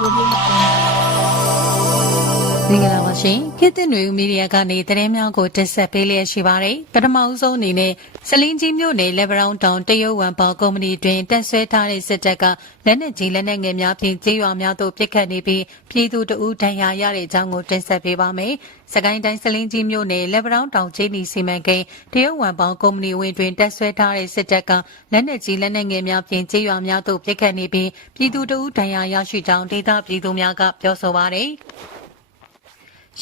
ကိုလေးကို မင်္ဂလာပါရှင်ခေတ်သစ်နွေဦးမီဒီယာကနေသတင်းများကိုတင်ဆက်ပေးလျက်ရှိပါတယ်ပထမအဦးဆုံးအနေနဲ့စလင်းကြီးမြို့နယ်လေဗရောင်းတောင်တရုတ်ဝမ်ပေါကုမ္ပဏီတွင်တက်ဆွဲထားတဲ့စစ်တပ်ကလက်နက်ကြီးလက်နက်ငယ်များဖြင့်ကြေးရွာများသို့ပစ်ခတ်နေပြီးပြည်သူတအူးဒဏ်ရာရတဲ့အကြောင်းကိုတင်ဆက်ပေးပါမယ်စကိုင်းတိုင်းစလင်းကြီးမြို့နယ်လေဗရောင်းတောင်ကျေးနီစီမံကိန်းတရုတ်ဝမ်ပေါကုမ္ပဏီဝင်တွင်တက်ဆွဲထားတဲ့စစ်တပ်ကလက်နက်ကြီးလက်နက်ငယ်များဖြင့်ကြေးရွာများသို့ပစ်ခတ်နေပြီးပြည်သူတအူးဒဏ်ရာရရှိကြောင်းဒေသပြည်သူများကပြောဆိုပါတယ်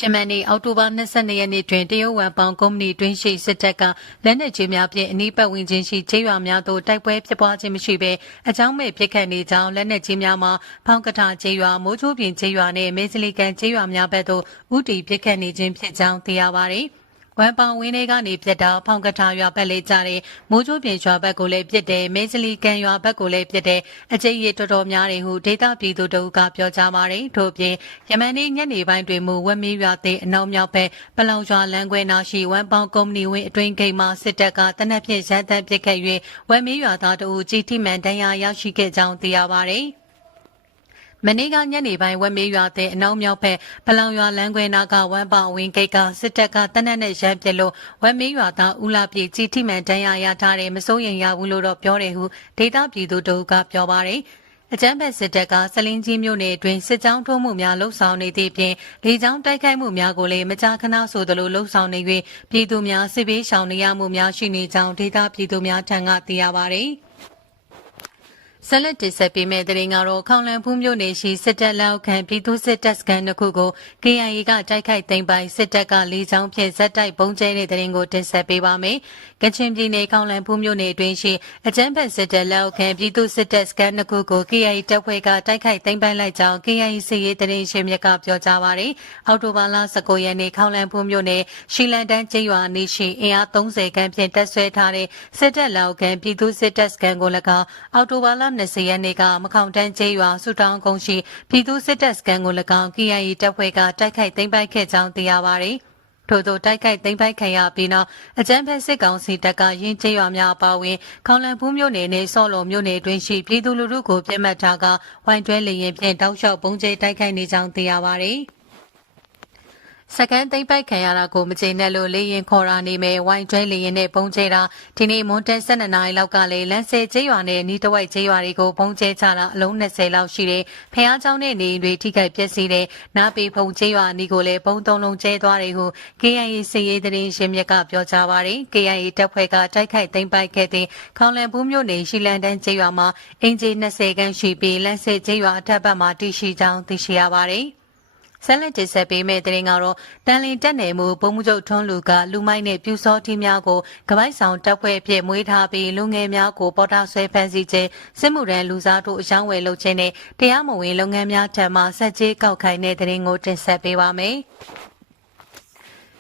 ရှမန်နီအောက်တိုဘာ22ရက်နေ့တွင်တရုတ်ဝမ်ပေါင်ကုမ္ပဏီတွင်ရှိစစ်တပ်ကလက်နက်ကြီးများဖြင့်အနီးပတ်ဝန်းကျင်ရှိခြေရွာများသို့တိုက်ပွဲဖြစ်ပွားခြင်းမရှိဘဲအကြောင်းမဲ့ပစ်ခတ်နေကြောင်းလက်နက်ကြီးများမှာဖောင်းကထာခြေရွာမိုးချိုးပြင်ခြေရွာနှင့်မေစလီကန်ခြေရွာများဘက်သို့ဥတီပစ်ခတ်နေခြင်းဖြစ်ကြောင်းသိရပါသည် ဝမ်ပောင်ဝင်းတွေကနေပြစ်တာဖောင်ကထာရွာဘက်လေးကြတဲ့မိုးချိုးပြင်ရွာဘက်ကိုလည်းပြစ်တယ်မေစလီကန်ရွာဘက်ကိုလည်းပြစ်တယ်အကျိတ်ရတော်တော်များတယ်ဟုဒေတာပြည်သူတို့ကပြောကြပါတယ်ထို့ပြင်ယမန်နေ့ညနေပိုင်းတွင်မူဝက်မီရွာသေးအနောက်မြောက်ဘက်ပလောင်ရွာလမ်းခွဲနာရှိဝမ်ပောင်ကုမ္ပဏီဝင်းအတွင်းဂိတ်မှစစ်တပ်ကတနက်ဖြန်ရန်တမ်းပစ်ခတ်၍ဝက်မီရွာသားတို့ကြီးထိမှန်တန်းရာရောက်ရှိခဲ့ကြောင်းသိရပါတယ် မနေ့ကညနေပိုင်းဝက်မေးရွာတဲ့အနောက်မြောက်ဘက်ပလောင်ရွာလမ်းခွဲနာကဝမ်ပောင်ဝင်းဂိတ်ကစစ်တပ်ကတနက်နဲ့ရမ်းပြလို့ဝက်မေးရွာသားဦးလာပြေကြီးထိမှန်တန်းရရထားတယ်မစိုးရင်ရဘူးလို့တော့ပြောတယ်ဟုဒေတာပြည်သူတို့ကပြောပါတယ်အကြမ်းဖက်စစ်တပ်ကစလင်းကြီးမြို့နယ်အတွင်းစစ်ကြောင်းထိုးမှုများလှုပ်ဆောင်နေသည့်ပြင်လေကြောင်းတိုက်ခိုက်မှုများကိုလည်းမကြာခဏဆိုသလိုလှုပ်ဆောင်နေ၍ပြည်သူများစစ်ဘေးရှောင်နေရမှုများရှိနေကြောင်းဒေတာပြည်သူများထံကသိရပါတယ်။ ဆက်လက်တင်ဆက်ပေးမယ့်သတင်းကတော့ခေါင်လန်ဖူးမြို့နယ်ရှိစစ်တပ်လက်အောက်ခံပြည်သူစစ်တပ်စခန်းတစ်ခုကို KIA ကတိုက်ခိုက်သိမ်းပိုက်စစ်တပ်ကလေးချောင်းဖြင့်ဇက်တိုက်ပုံကျဲတဲ့သတင်းကိုတင်ဆက်ပေးပါမယ်။ကချင်ပြည်နယ်ခေါင်လန်ဖူးမြို့နယ်အတွင်းရှိအကြမ်းဖက်စစ်တပ်လက်အောက်ခံပြည်သူစစ်တပ်စခန်းတစ်ခုကို KIA တပ်ဖွဲ့ကတိုက်ခိုက်သိမ်းပိုက်လိုက်ကြောင်း KIA စစ်ရေးသတင်းရှင်မြစ်ကပြောကြားပါရယ်။အောက်တိုဘာလ19ရက်နေ့ခေါင်လန်ဖူးမြို့နယ်ရှီလန်တန်းကျေးရွာနေရှိအင်အား30ခန်းဖြင့်တပ်ဆွဲထားတဲ့စစ်တပ်လက်အောက်ခံပြည်သူစစ်တပ်စခန်းကို၎င်းအောက်တိုဘာလ20ရက်နေ့ကမခေါင်တန်းကျေးရွာဆူတောင်းကုန်းရှိပြည်သူစစ်တပ်စခန်းကို၎င်း KIA တပ်ဖွဲ့ကတိုက်ခိုက်သိမ်းပိုက်ခဲ့ကြောင်းသိရပါရယ်။ထို့သောတိုက်ခိုက်သိမ်းပိုက်ခံရပြီးနောက်အကြမ်းဖက်စစ်ကောင်စီတပ်ကရင်းကျေးရွာများအပါအဝင်ခေါင်လန်ဖူးမြို့နယ်နဲ့ဆော့လုံမြို့နယ်တွင်ရှိပြည်သူလူထုကိုပြစ်မှတ်ထားကဝိုင်းတွဲလေရင်ဖြင့်တောက်လျှောက်ပုံကျဲတိုက်ခိုက်နေကြောင်းသိရပါရယ်။ စကန်သိမ့်ပိုက်ခံရတာကိုမကျေနပ်လို့လေရင်ခေါ်ရာနေမယ်ဝိုင်းကျွဲလေရင်နဲ့ပုံကျဲတာဒီနေ့မွန်တက်12နာရီလောက်ကလည်းလမ်းဆဲကျေးရွာနဲ့နီးတဝိုက်ကျေးရွာတွေကိုပုံကျဲချတာအလုံး20လောက်ရှိတယ်ဖះเจ้าနဲ့နေတွေထိခိုက်ပျက်စီးတယ်နားပေဖုံကျေးရွာနီးကိုလည်းပုံသုံးလုံးကျဲသွားတယ်ဟု KIA စီရေးတရင်ရှင်မြက်ကပြောကြားပါတယ် KIA တပ်ဖွဲ့ကတိုက်ခိုက်သိမ်းပိုက်ခဲ့တဲ့ခေါင်လန်ဘူးမြို့နယ်ရှီလန်တန်းကျေးရွာမှာအင်ဂျီ20ခန်းရှိပြီးလမ်းဆဲကျေးရွာအထက်ဘက်မှာတည်ရှိကြောင်းသိရှိရပါတယ် ဆက်လက်တင်ဆက်ပေးမယ့်သတင်းကတော့တန်လင်တက်နယ်မှုပုံမှုချုပ်ထွန်းလူကလူမိုက်နဲ့ပြူစောထီးများကိုကပိုက်ဆောင်တပ်ဖွဲ့အဖြစ်မွေးထားပြီးလူငယ်များကိုပေါ်တာဆွဲဖမ်းဆီးခြင်းစစ်မှုထမ်းလူစားတို့အယောင်းဝယ်လုပ်ခြင်းနဲ့တရားမဝင်လုပ်ငန်းများထံမှဆက်ကြေးကောက်ခိုင်းတဲ့သတင်းကိုတင်ဆက်ပေးပါမယ်။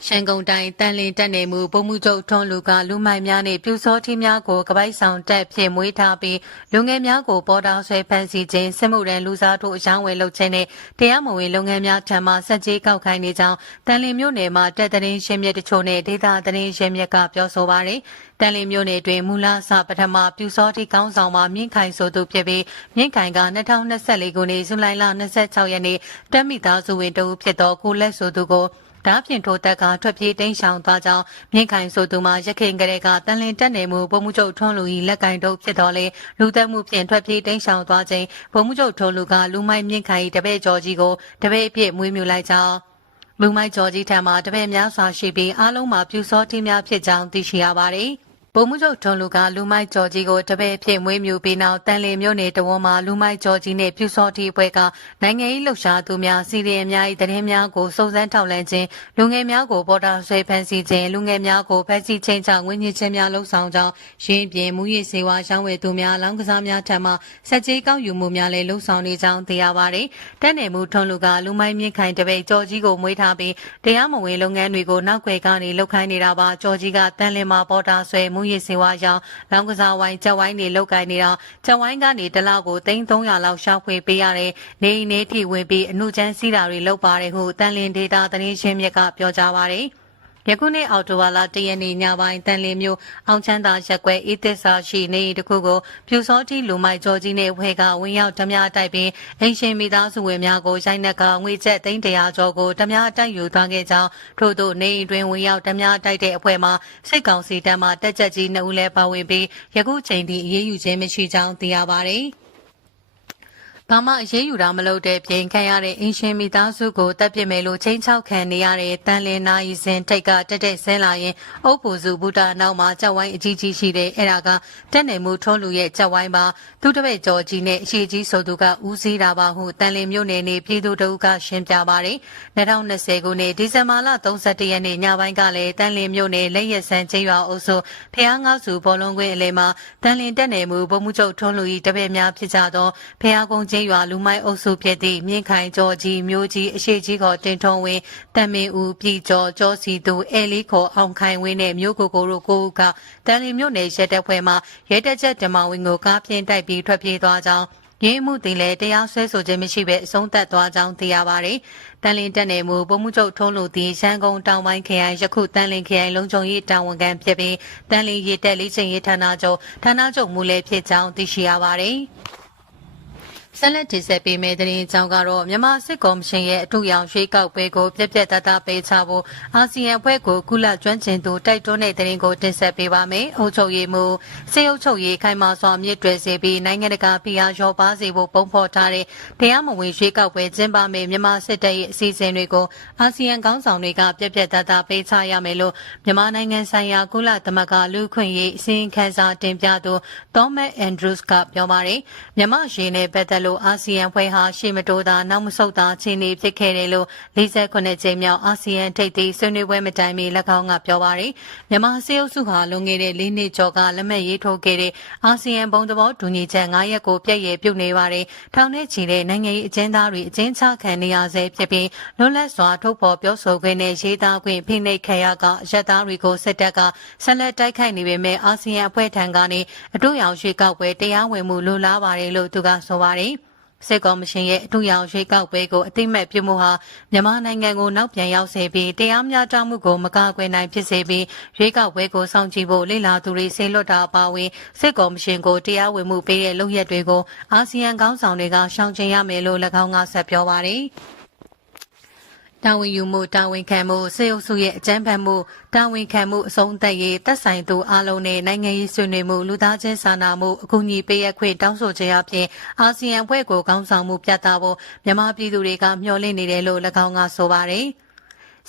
ရှန်ကုန်တိုင်းတန်လင်းတက်နေမှုပုံမှုချုပ်ထွန်းလူကလူမိုက်များနဲ့ပြူစောထီးများကိုကပိုက်ဆောင်တက်ဖြစ်မွေးထားပြီးလူငယ်များကိုပေါ်တာဆွဲဖမ်းဆီးခြင်းစစ်မှုထမ်းလူစားတို့အယောင်းဝယ်လုပ်ခြင်းနဲ့တရားမဝင်လုပ်ငန်းများထံမှဆက်ကြေးကောက်ခိုင်းနေကြောင်းတန်လင်းမြို့နယ်မှာတက်တဲ့င်းရှင်းမြစ်တချို့နဲ့ဒေသသတင်းရှင်းမြစ်ကပြောဆိုပါရယ်တန်လင်းမြို့နယ်တွင်မူလအစပထမပြူစောထီးကောင်းဆောင်မှာမြင့်ခိုင်ဆိုသူဖြစ်ပြီးမြင့်ခိုင်က2024ခုနှစ်ဇူလိုင်လ26ရက်နေ့တက်မိသားစုဝင်တဦးဖြစ်သောကိုလက်ဆိုသူကို ဓာဖြင့်ထိုတက်ကထွက်ပြေးတိမ်းရှောင်သွားကြောင်းမြင့်ခိုင်ဆိုသူမှရခိုင်ကလေးကတန်လင်တက်နေမှုဗိုလ်မှူးချုပ်ထွန်းလူ၏လက်ကင်တို့ဖြစ်တော်လေလူသက်မှုဖြင့်ထွက်ပြေးတိမ်းရှောင်သွားခြင်းဗိုလ်မှူးချုပ်ထွန်းလူကလူမိုက်မြင့်ခိုင်တပည့်ကျော်ကြီးကိုတပည့်အပြည့်မွေးမြူလိုက်ကြောင်းလူမိုက်ကျော်ကြီးထံမှတပည့်များစွာရှိပြီးအားလုံးမှာပြူစောတိများဖြစ်ကြောင်းသိရှိရပါတယ်။ ဗိုလ်မှူးချုပ်ထွန်းလူကလူမိုက်ကျော်ကြီးကိုတပည့်ဖြစ်မွေးမြူပြီးနောက်တန်လီမြို့နယ်တဝန်းမှာလူမိုက်ကျော်ကြီးနဲ့ပြူစောတီပွဲကနိုင်ငံရေးလှုပ်ရှားသူများစီရီယံများ၏တရင်များကိုစုံစမ်းထောက်လှမ်းခြင်းလူငယ်များကိုပေါ်တာဆွဲဖမ်းဆီးခြင်းလူငယ်များကိုဖမ်းဆီးခြင်းကြောင့်ဝင်းကြီးခြင်းများလှုပ်ဆောင်ကြောင်းရင်းပြင်းမူရည်စေဝါရောင်းဝယ်သူများလောင်းကစားများထံမှစက်ကြီးကောက်ယူမှုများလည်းလှုပ်ဆောင်နေကြောင်းသိရပါတယ်။တက်နယ်မှုထွန်းလူကလူမိုက်မြင့်ခိုင်တပည့်ကျော်ကြီးကိုမွေးထားပြီးတရားမဝင်လုပ်ငန်းတွေကိုနောက်ွယ်ကနေလှုပ်ခိုင်းနေတာပါကျော်ကြီးကတန်လင်မှာပေါ်တာဆွဲမူရည်စေဝါရောင်းလောင်းကစားဝိုင်းချက်ဝိုင်းတွေလောက်ကိုင်းနေတာချက်ဝိုင်းကနေတလောက်ကို3300လောက်ရှာဖွေပေးရတယ်နေအိမ်နေထိဝင်ပြီးအမှုချမ်းစီးတာတွေလုပ်ပါတယ်ဟုတန်လင်ဒေတာသတင်းရှင်းမြစ်ကပြောကြားပါတယ် ယခုနှစ်အောက်တိုဘာလ၁ရက်နေ့ညပိုင်းတန်လင်းမျိုးအောင်ချမ်းသာရက်ကွယ်အေးသစ္စာရှိနေအိမ်တစ်ခုကိုပြူစောတိလူမိုက်ကျော်ကြီးနဲ့ဝဲကဝင်ရောက်ဓမြတိုက်ပြီးအိမ်ရှင်မိသားစုဝင်များကိုရိုက်နှက်ကငွေကျပ်သိန်းတရာကျော်ကိုဓမြတိုက်ယူသွားခဲ့ကြောင်းထို့သို့နေအိမ်တွင်ဝင်ရောက်ဓမြတိုက်တဲ့အဖွဲ့မှာစိတ်ကောင်စီတပ်မှတက်ကြကြီးနှစ်ဦးလည်းပါဝင်ပြီးယခုချိန်ထိအရေးယူခြင်းမရှိကြောင်းသိရပါတယ်။ ဘာမှအရေးယူတာမလုပ်တဲ့ပြင်ခံရတဲ့အင်ရှင်မိသားစုကိုတပ်ပစ်မယ်လို့ချိန်ချောက်ခံနေရတဲ့တန်လင်းနာယီစင်ထိတ်ကတက်တက်ဆင်းလာရင်အုပ်ပူစုဘုဒ္ဓနောက်မှာကြောက်ဝိုင်းအကြီးကြီးရှိတဲ့အဲ့ဒါကတက်နေမှုထုံးလူရဲ့ကြောက်ဝိုင်းပါသူတပည့်ကျော်ကြီးနဲ့အရှိကြီးဆိုသူကဦးစီးတာပါဟုတန်လင်းမြို့နယ်နေပြည်သူတို့ကရှင်းပြပါတယ်2020ခုနှစ်ဒီဇင်ဘာလ31ရက်နေ့ညပိုင်းကလည်းတန်လင်းမြို့နယ်လက်ရက်ဆန်းကျေးရွာအုပ်စုဖျားငေါစုဘောလုံးကွင်းအလဲမှာတန်လင်းတက်နေမှုဗိုလ်မှူးချုပ်ထွန်းလူ၏တပည့်များဖြစ်ကြသောဖျားကုန်းကျေးရွာလူမိုက်အုပ်စုဖြစ်သည့်မြင့်ခိုင်ကျော်ကြီးမျိုးကြီးအရှိကြီးခေါ်တင်ထုံးဝင်းတန်မင်းဦးပြည်ကျော်ကျော်စီသူအဲလီခေါ်အောင်ခိုင်ဝင်းနဲ့မျိုးကိုကိုတို့ကိုကတန်လီမြို့နယ်ရဲတပ်ဖွဲ့မှရဲတပ်ချက်ဓမ္မဝင်းကိုကားပြင်းတိုက်ပြီးထွက်ပြေးသွားကြောင်းရင်းမှုတင်လည်းတရားစွဲဆိုခြင်းမရှိဘဲအဆုံးသတ်သွားကြောင်းသိရပါတယ်။တန်လင်းတက်နေမှုဗိုလ်မှူးချုပ်ထုံးလူသည်ရန်ကုန်တောင်ပိုင်းခရိုင်ယခုတန်လင်းခရိုင်လုံခြုံရေးတာဝန်ခံဖြစ်ပြီးတန်လင်းရေးတက်လေးချင်းရေးဌာနချုပ်ဌာနချုပ်မူလည်းဖြစ်ကြောင်းသိရှိရပါတယ်။ ဆက်လက်တင်ဆက်ပေးမယ့်သတင်းအကြောင်းကတော့မြန်မာစစ်ကော်မရှင်ရဲ့အထူးရောင်ရွေးကောက်ပွဲကိုပြက်ပြက်သားသားပေးချဖို့အာဆီယံအဖွဲ့ကိုကုလကျွမ်းကျင်သူတိုက်တွန်းတဲ့သတင်းကိုတင်ဆက်ပေးပါမယ်။အုပ်ချုပ်ရေးမှူးစေအုပ်ချုပ်ရေးခိုင်မာစွာမြင့်တွယ်စေပြီးနိုင်ငံတကာဖိအားလျော့ပါစေဖို့ပုံဖော်ထားတဲ့တရားမဝင်ရွေးကောက်ပွဲကျင်းပမယ့်မြန်မာစစ်တပ်ရဲ့အစီအစဉ်တွေကိုအာဆီယံခေါင်းဆောင်တွေကပြက်ပြက်သားသားပေးချရမယ်လို့မြန်မာနိုင်ငံဆိုင်ရာကုလသမဂ္ဂလူ့ခွင့်ရေးအစည်းအဝေးစာတင်ပြသူသောမတ်အန်ဒရုစ်ကပြောပါတယ်။မြန်မာရေနယ်ပတ်သက်လို့အာဆီယံဖွဲ့ဟာရှေ့မတိုးတာနောက်မဆုတ်တာခြေနေဖြစ်ခဲ့တယ်လို့48ကြိမ်မြောက်အာဆီယံထိပ်သီးဆွေးနွေးပွဲမတိုင်မီ၎င်းကပြောပါရယ်မြန်မာစေအုပ်စုဟာလွန်ခဲ့တဲ့၄နှစ်ကျော်ကလက်မှတ်ရေးထိုးခဲ့တဲ့အာဆီယံဘုံသဘောတူညီချက်9ရက်ကိုပြည့်ရပြုတ်နေပါတယ်ထောင်ထဲချီတဲ့နိုင်ငံရေးအကျဉ်းသားတွေအကျဉ်းချခံနေရဆဲဖြစ်ပြီးလွတ်လပ်စွာထုတ်ဖော်ပြောဆိုခွင့်နဲ့ရေးသားခွင့်ဖိနှိပ်ခံရကရက်သားတွေကိုစစ်တပ်ကဆက်လက်တိုက်ခိုက်နေပေမဲ့အာဆီယံအဖွဲ့ထံကနေအတူရောင်ရွှေကောက်ပွဲတရားဝင်မှုလိုလားပါတယ်လို့သူကဆိုပါတယ် စစ်ကော်မရှင်ရဲ့အထူးရောင်ရွေးကောက်ပွဲကိုအတိမတ်ပြုမှုဟာမြန်မာနိုင်ငံကိုနောက်ပြန်ရောက်စေပြီးတရားမျှတမှုကိုမကာကွယ်နိုင်ဖြစ်စေပြီးရွေးကောက်ပွဲကိုစောင့်ကြည့်ဖို့လိလာသူတွေဆေလွတ်တာအပါအဝင်စစ်ကော်မရှင်ကိုတရားဝင်မှုပေးတဲ့လုပ်ရက်တွေကိုအာဆီယံခေါင်းဆောင်တွေကရှောင်ကျဉ်ရမယ်လို့၎င်းကဆက်ပြောပါတယ်။ တာဝန်ယူမှုတာဝန်ခံမှုစေအုပ်စုရဲ့အကြမ်းဖက်မှုတာဝန်ခံမှုအဆုံးသတ်ရေးတက်ဆိုင်သူအလုံးနဲ့နိုင်ငံရေးဆွေးနွေးမှုလူသားချင်းစာနာမှုအကူအညီပေးရခွင့်တောင်းဆိုခြင်းအပြင်အာဆီယံဖွဲ့ကိုကောင်းဆောင်မှုပြသဖို့မြန်မာပြည်သူတွေကမျှော်လင့်နေတယ်လို့၎င်းကဆိုပါတယ်။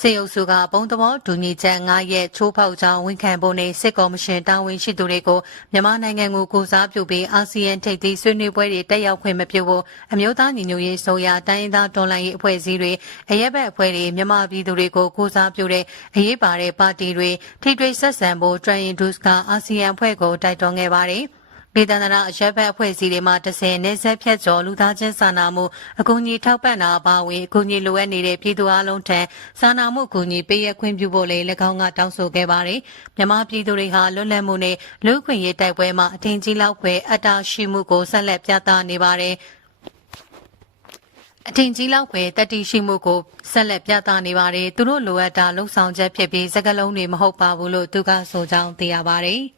စေအုပ်စုကပုံသဘောဒူညီချက်9ရက်ချိုးဖောက်ကြောင်းဝန်ခံဖို့နဲ့စစ်ကော်မရှင်တာဝန်ရှိသူတွေကိုမြန်မာနိုင်ငံကိုကိုစားပြုပြီးအာဆီယံထိပ်သီးဆွေးနွေးပွဲတွေတက်ရောက်ခွင့်မပြုဖို့အမျိုးသားညီညွတ်ရေးဆိုရာတိုင်းရင်းသားတော်လှန်ရေးအဖွဲ့အစည်းတွေအရက်ဘက်အဖွဲ့တွေမြန်မာပြည်သူတွေကိုကိုစားပြုတဲ့အရေးပါတဲ့ပါတီတွေထိတွေ့ဆက်ဆံဖို့ထရန်ဒုစ်ကအာဆီယံအဖွဲ့ကိုတိုက်တွန်းခဲ့ပါတယ်။ ဒေသနာအရက်ဘက်အဖွဲ့အစည်းတွေမှတဆင်နေဆက်ဖြတ်ကျော်လူသားချင်းစာနာမှုအကူအညီထောက်ပံ့တာအပါအဝင်အကူအညီလိုအပ်နေတဲ့ပြည်သူအလုံးထံစာနာမှုအကူအညီပေးရခွင့်ပြုဖို့လည်း၎င်းကတောင်းဆိုခဲ့ပါတယ်။မြန်မာပြည်သူတွေဟာလွတ်လပ်မှုနဲ့လူ့ခွင့်ရေးတိုက်ပွဲမှာအထင်ကြီးလောက်ခွဲအတားရှိမှုကိုဆက်လက်ပြသနေပါတယ်။အထင်ကြီးလောက်ပဲတတိရှိမှုကိုဆက်လက်ပြသနေပါတယ်သူတို့လိုအပ်တာလှုံ့ဆော်ချက်ဖြစ်ပြီးစကလုံးတွေမဟုတ်ပါဘူးလို့သူကဆိုကြောင်းသိရပါတယ်။